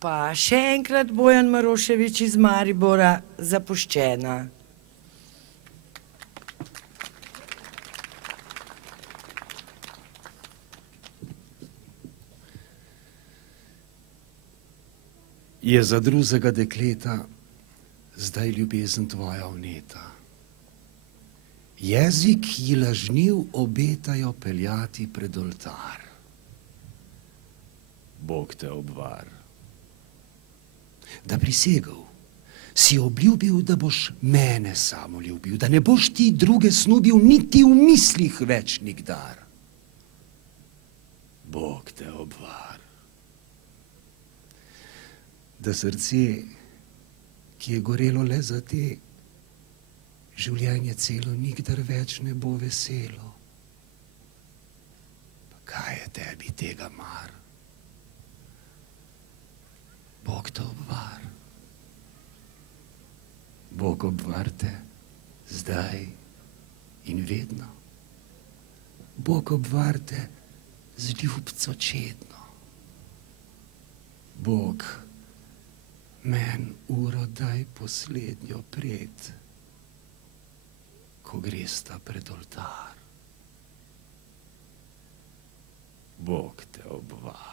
Pa še enkrat Bojan Maroševič iz Maribora, Zapuščena. Je za drugega dekleta zdaj ljubezen tvoja vneta. Jezik ji lažniv obetajo peljati pred oltar. Bog te obvar. Da prisegel, si obljubil, da boš mene samo ljubil, da ne boš ti druge snubil niti v mislih več nikdar. Bog te obvar. Da srce, ki je gorelo le za te, življenje celo nikdar več ne bo veselo. Pa kaj je tebi tega mar? Bog te obvar. Bog obvar te zdaj in vedno. Bog obvar te z ljubco čedno. Bog, men uro daj poslednjo pred, ko gresta pred oltar. Bog te obvar.